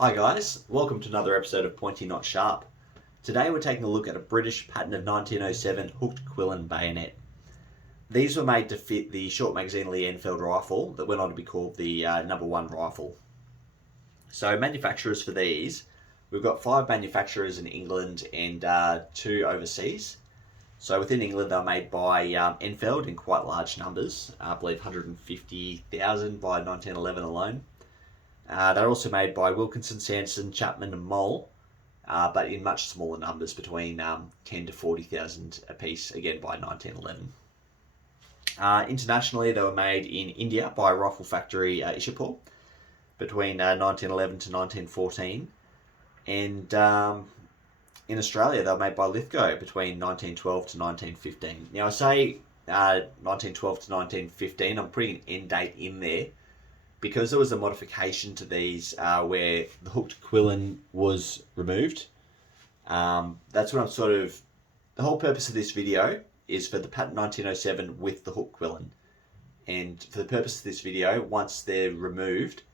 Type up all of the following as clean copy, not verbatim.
Hi guys, welcome to another episode of Pointy Not Sharp. Today we're taking a look at a British patent of 1907 hooked Quillion bayonet. These were made to fit the short magazine Lee Enfield rifle that went on to be called the number one rifle. So manufacturers for these, we've got 5 manufacturers in England and 2 overseas. So within England they're made by Enfield in quite large numbers, I believe 150,000 by 1911 alone. They're also made by Wilkinson, Sanderson, Chapman and Moll, but in much smaller numbers, between 10 to 40,000 apiece, again by 1911. Internationally, they were made in India by Rifle Factory Ishapur between 1911 to 1914. And in Australia, they were made by Lithgow between 1912 to 1915. Now, I say 1912 to 1915, I'm putting an end date in there, because there was a modification to these where the hooked Quillion was removed. That's what the whole purpose of this video is for the patent 1907 with the hooked Quillion. And for the purpose of this video, once they're removed,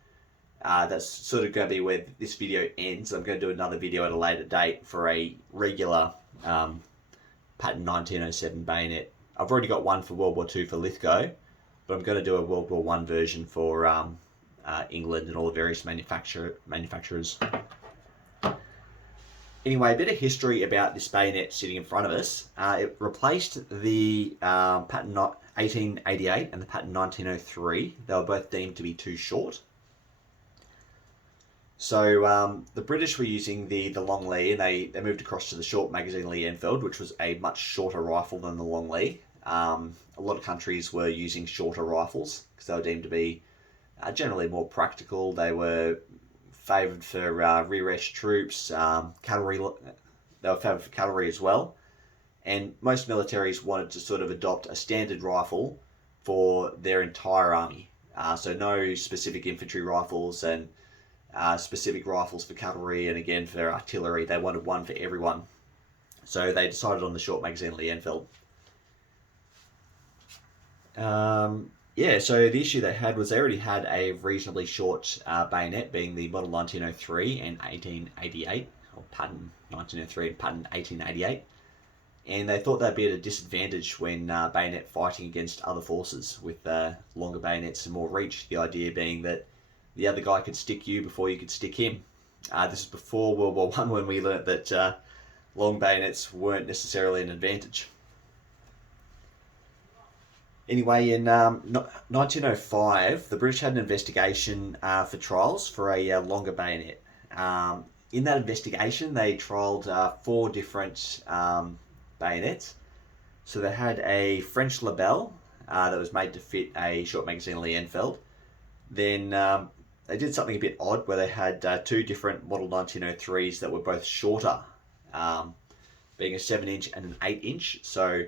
that's sort of going to be where this video ends. I'm going to do another video at a later date for a regular patent 1907 bayonet. I've already got one for World War II for Lithgow, but I'm going to do a World War I version for England and all the various manufacturers. Anyway, a bit of history about this bayonet sitting in front of us. It replaced the patent 1888 and the patent 1903. They were both deemed to be too short. So the British were using the Long Lee, and they moved across to the short magazine Lee Enfield, which was a much shorter rifle than the Long Lee. A lot of countries were using shorter rifles because they were deemed to be generally more practical. They were favoured for rear-edge troops, cavalry. They were favoured for cavalry as well. And most militaries wanted to sort of adopt a standard rifle for their entire army. So no specific infantry rifles and specific rifles for cavalry, and again for artillery. They wanted one for everyone. So they decided on the short magazine Lee Enfield. So the issue they had was they already had a reasonably short bayonet, being the model 1903 and 1888, or patent 1903 and patent 1888, and they thought they'd be at a disadvantage when bayonet fighting against other forces with longer bayonets and more reach, the idea being that the other guy could stick you before you could stick him. This is before World War I, when we learnt that long bayonets weren't necessarily an advantage. Anyway, in 1905, the British had an investigation for trials for a longer bayonet. In that investigation, they trialled 4 different bayonets. So they had a French label that was made to fit a short magazine Lee Enfield. Then they did something a bit odd where they had 2 different model 1903s that were both shorter, being a 7-inch and an 8-inch. So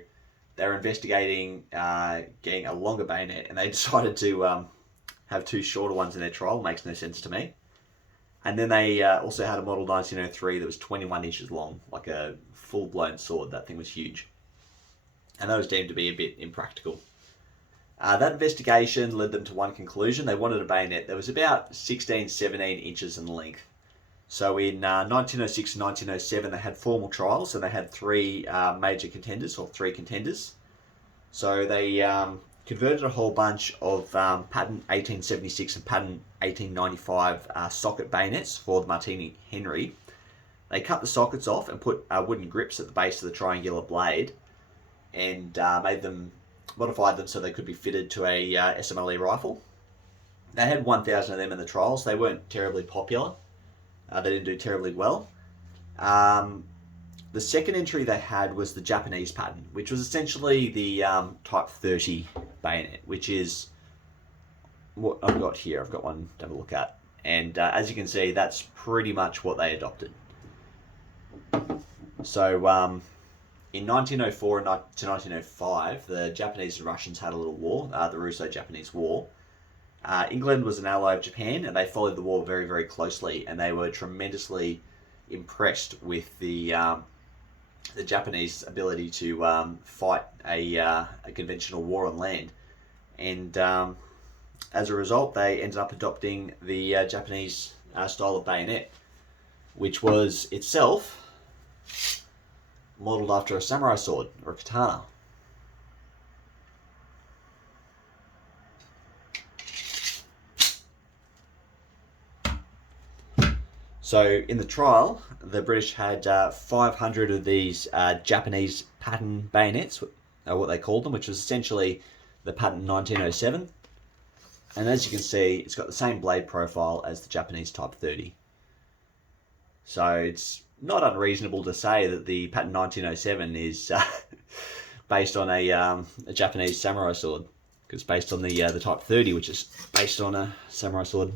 they were investigating getting a longer bayonet, and they decided to have 2 shorter ones in their trial. Makes no sense to me. And then they also had a model 1903 that was 21 inches long, like a full-blown sword. That thing was huge. And that was deemed to be a bit impractical. That investigation led them to one conclusion. They wanted a bayonet that was about 16, 17 inches in length. So in 1906 and 1907, they had formal trials, and they had 3 major contenders, or 3 contenders. So they converted a whole bunch of patent 1876 and patent 1895 socket bayonets for the Martini Henry. They cut the sockets off and put wooden grips at the base of the triangular blade, and modified them so they could be fitted to a SMLE rifle. They had 1,000 of them in the trials. They weren't terribly popular. They didn't do terribly well. The second entry they had was the Japanese patent, which was essentially the Type 30 bayonet, which is what I've got here. I've got one to have a look at. And as you can see, that's pretty much what they adopted. So in 1904 to 1905, the Japanese and Russians had a little war, the Russo-Japanese War. England was an ally of Japan, and they followed the war very, very closely, and they were tremendously impressed with the Japanese ability to fight a conventional war on land. And as a result, they ended up adopting the Japanese style of bayonet, which was itself modelled after a samurai sword or a katana. So in the trial, the British had 500 of these Japanese pattern bayonets, what they called them, which was essentially the patent 1907. And as you can see, it's got the same blade profile as the Japanese Type 30. So it's not unreasonable to say that the patent 1907 is based on a Japanese samurai sword, because it's based on the Type 30, which is based on a samurai sword.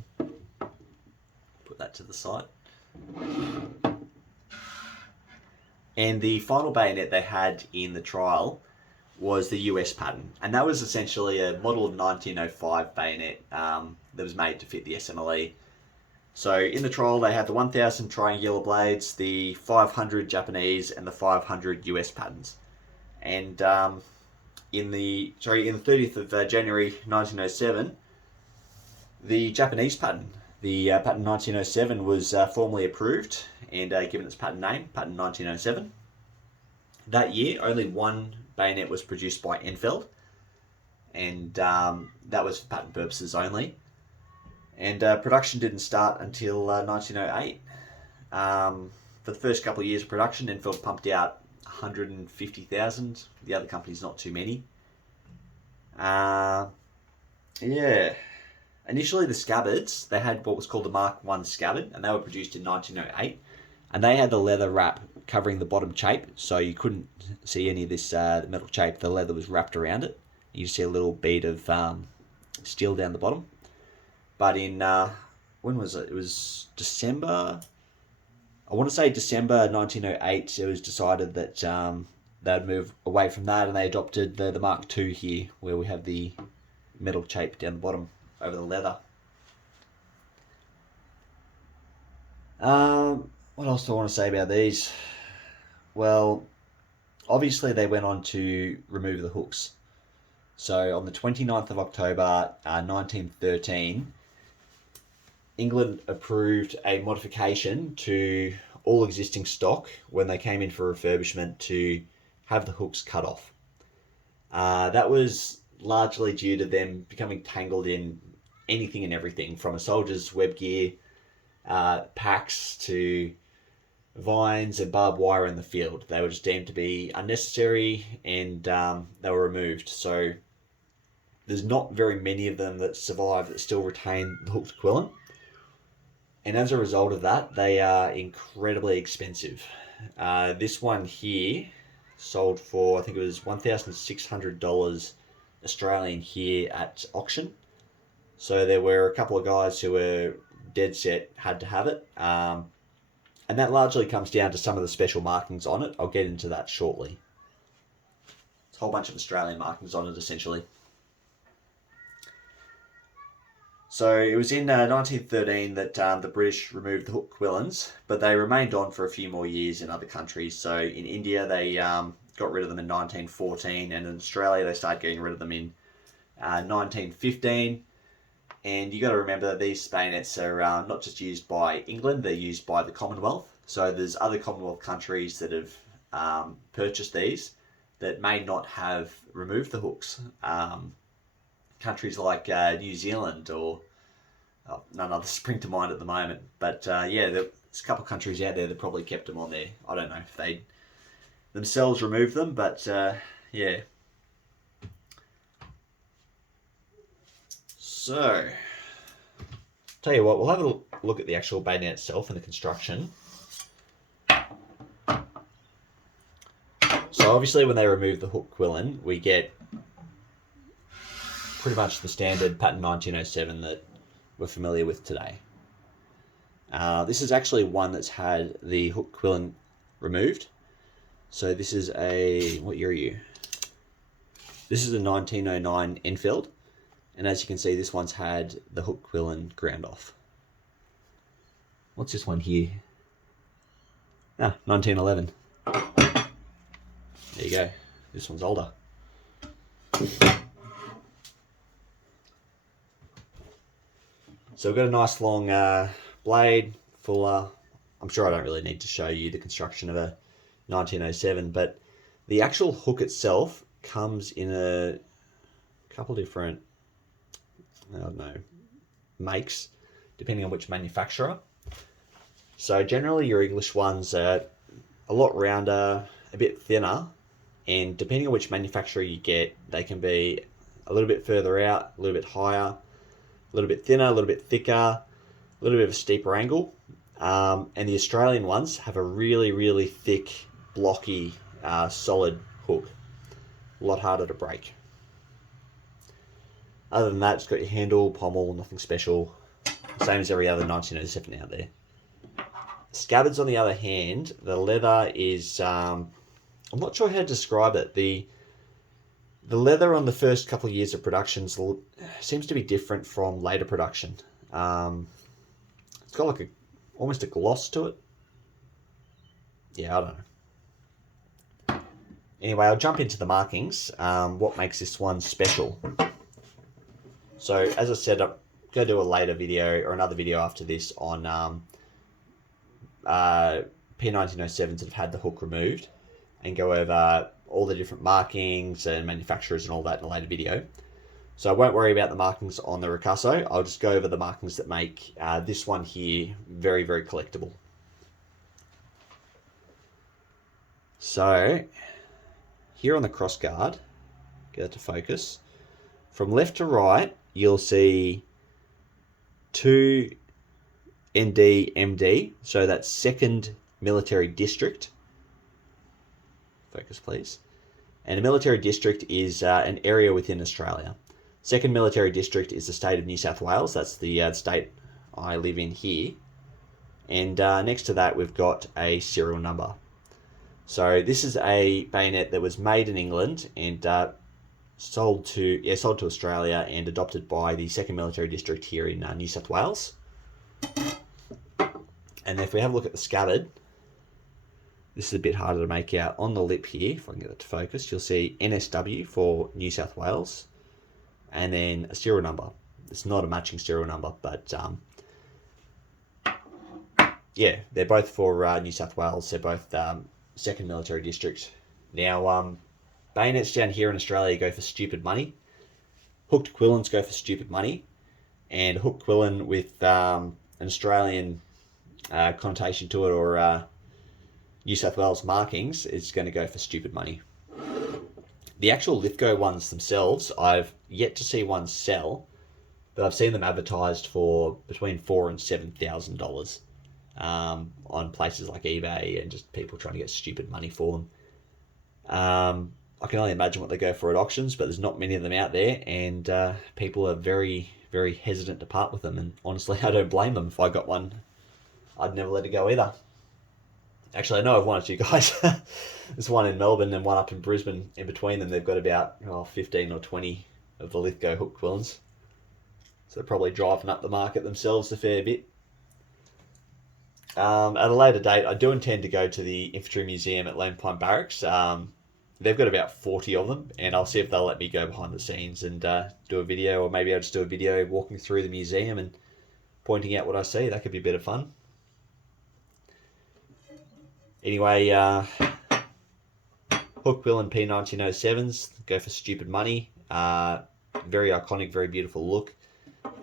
Put that to the side. And the final bayonet they had in the trial was the US pattern, and that was essentially a model of 1905 bayonet that was made to fit the SMLE. So in the trial they had the 1000 triangular blades, the 500 Japanese, and the 500 US patterns. And in the 30th of January 1907, the Japanese pattern, the patent 1907, was formally approved and given its patent name, patent 1907. That year, only one bayonet was produced by Enfield, and that was for patent purposes only. And production didn't start until 1908. For the first couple of years of production, Enfield pumped out 150,000. The other companies, not too many. Yeah. Initially, the scabbards, they had what was called the Mark I scabbard, and they were produced in 1908. And they had the leather wrap covering the bottom chape, so you couldn't see any of this metal chape. The leather was wrapped around it. You see a little bead of steel down the bottom. But in, when was it? It was December, I want to say December 1908, it was decided that they'd move away from that, and they adopted the Mark II here, where we have the metal chape down the bottom over the leather. What else do I want to say about these? Well, obviously they went on to remove the hooks. So on the 29th of October 1913, England approved a modification to all existing stock when they came in for refurbishment to have the hooks cut off. That was largely due to them becoming tangled in anything and everything, from a soldier's web gear, packs, to vines and barbed wire in the field. They were just deemed to be unnecessary, and they were removed. So there's not very many of them that survive that still retain the hooked quillen. And as a result of that, they are incredibly expensive. This one here sold for, I think it was $1,600 Australian here at auction. So there were a couple of guys who were dead set, had to have it. And that largely comes down to some of the special markings on it. I'll get into that shortly. It's a whole bunch of Australian markings on it, essentially. So it was in 1913 that the British removed the hook quillens, but they remained on for a few more years in other countries. So in India, they got rid of them in 1914, and in Australia, they started getting rid of them in 1915. And you got to remember that these bayonets are not just used by England, they're used by the Commonwealth. So there's other Commonwealth countries that have purchased these that may not have removed the hooks. Countries like New Zealand, or none others spring to mind at the moment. But yeah, there's a couple of countries out there that probably kept them on there. I don't know if they themselves removed them, but yeah. So, tell you what, we'll have a look at the actual bayonet itself and the construction. So obviously when they remove the hook quillen, we get pretty much the standard patent 1907 that we're familiar with today. This is actually one that's had the hook quillen removed. So this is a, what year are you? This is a 1909 Enfield. And as you can see, this one's had the hook quillen ground off. What's this one here? 1911. There you go. This one's older. So we've got a nice long blade, fuller. I'm sure I don't really need to show you the construction of a 1907, but the actual hook itself comes in a couple different, I don't know, makes, depending on which manufacturer. So generally your English ones are a lot rounder, a bit thinner, and depending on which manufacturer you get, they can be a little bit further out, a little bit higher, a little bit thinner, a little bit thicker, a little bit of a steeper angle. And the Australian ones have a really, really thick, blocky, solid hook. A lot harder to break. Other than that, it's got your handle, pommel, nothing special. Same as every other 1907 out there. Scabbards, on the other hand, the leather is, I'm not sure how to describe it. The leather on the first couple of years of production seems to be different from later production. It's got like almost a gloss to it. Yeah, I don't know. Anyway, I'll jump into the markings. What makes this one special? So, as I said, I'm going to do a later video or another video after this on P1907s that have had the hook removed and go over all the different markings and manufacturers and all that in a later video. So I won't worry about the markings on the Ricasso. I'll just go over the markings that make this one here very, very collectible. So here on the crossguard, get that to focus. From left to right, you'll see 2 ND-MD, so that's 2nd Military District. Focus, please. And a military district is an area within Australia. 2nd Military District is the state of New South Wales. That's the state I live in here. And next to that, we've got a serial number. So this is a bayonet that was made in England and sold to Australia and adopted by the 2nd Military District here in New South Wales. And if we have a look at the scabbard, this is a bit harder to make out. On the lip here, if I can get it to focus, you'll see NSW for New South Wales, and then a serial number. It's not a matching serial number, but yeah, they're both for New South Wales. They're both 2nd Military District. Now, bayonets down here in Australia go for stupid money. Hooked Quillions go for stupid money, and hooked Quillion with an Australian connotation to it, or New South Wales markings, is going to go for stupid money. The actual Lithgow ones themselves, I've yet to see one sell, but I've seen them advertised for between $4,000 and $7,000 on places like eBay and just people trying to get stupid money for them. I can only imagine what they go for at auctions, but there's not many of them out there, and people are very, very hesitant to part with them, and honestly, I don't blame them. If I got one, I'd never let it go either. Actually, I know of one or two guys. There's one in Melbourne and one up in Brisbane. In between them, they've got about 15 or 20 of the Lithgow hook Quillions. So they're probably driving up the market themselves a fair bit. At a later date, I do intend to go to the Infantry Museum at Lone Pine Barracks. They've got about 40 of them, and I'll see if they'll let me go behind the scenes and do a video, or maybe I'll just do a video walking through the museum and pointing out what I see. That could be a bit of fun. Anyway, hook Quillion P1907s go for stupid money. Very iconic, very beautiful look.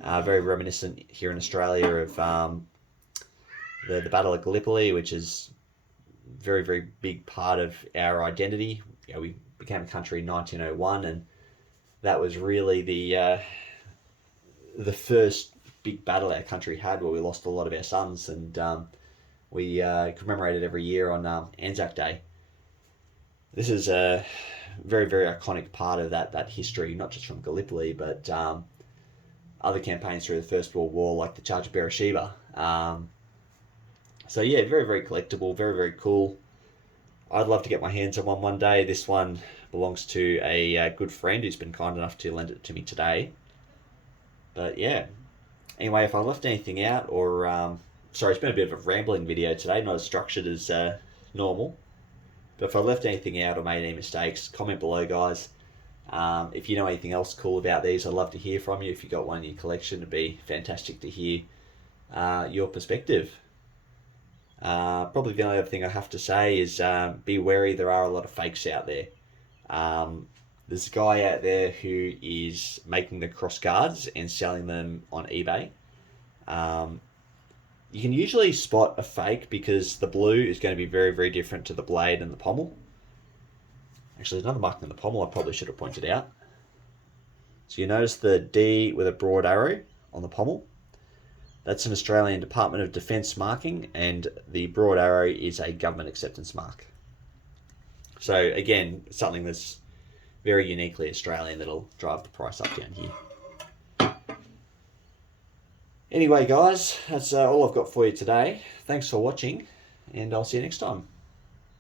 Very reminiscent here in Australia of the Battle of Gallipoli, which is very, very big part of our identity. You know, we became a country in 1901, and that was really the first big battle our country had, where we lost a lot of our sons, and we commemorate it every year on Anzac Day. This is a very, very iconic part of that history, not just from Gallipoli, but other campaigns through the First World War, like the Charge of Beersheba. So yeah, very, very collectible, very, very cool. I'd love to get my hands on one day. This one belongs to a good friend who's been kind enough to lend it to me today. But yeah, anyway, if I left anything out, or sorry, it's been a bit of a rambling video today, not as structured as normal. But if I left anything out or made any mistakes, comment below, guys. If you know anything else cool about these, I'd love to hear from you. If you got one in your collection, it'd be fantastic to hear your perspective. Probably the only other thing I have to say is be wary. There are a lot of fakes out there. There's a guy out there who is making the cross guards and selling them on eBay. You can usually spot a fake because the blue is going to be very, very different to the blade and the pommel. Actually, there's another marking on the pommel I probably should have pointed out. So you notice the D with a broad arrow on the pommel. That's an Australian Department of Defence marking, and the broad arrow is a government acceptance mark. So again, something that's very uniquely Australian that'll drive the price up down here. Anyway, guys, that's all I've got for you today. Thanks for watching, and I'll see you next time.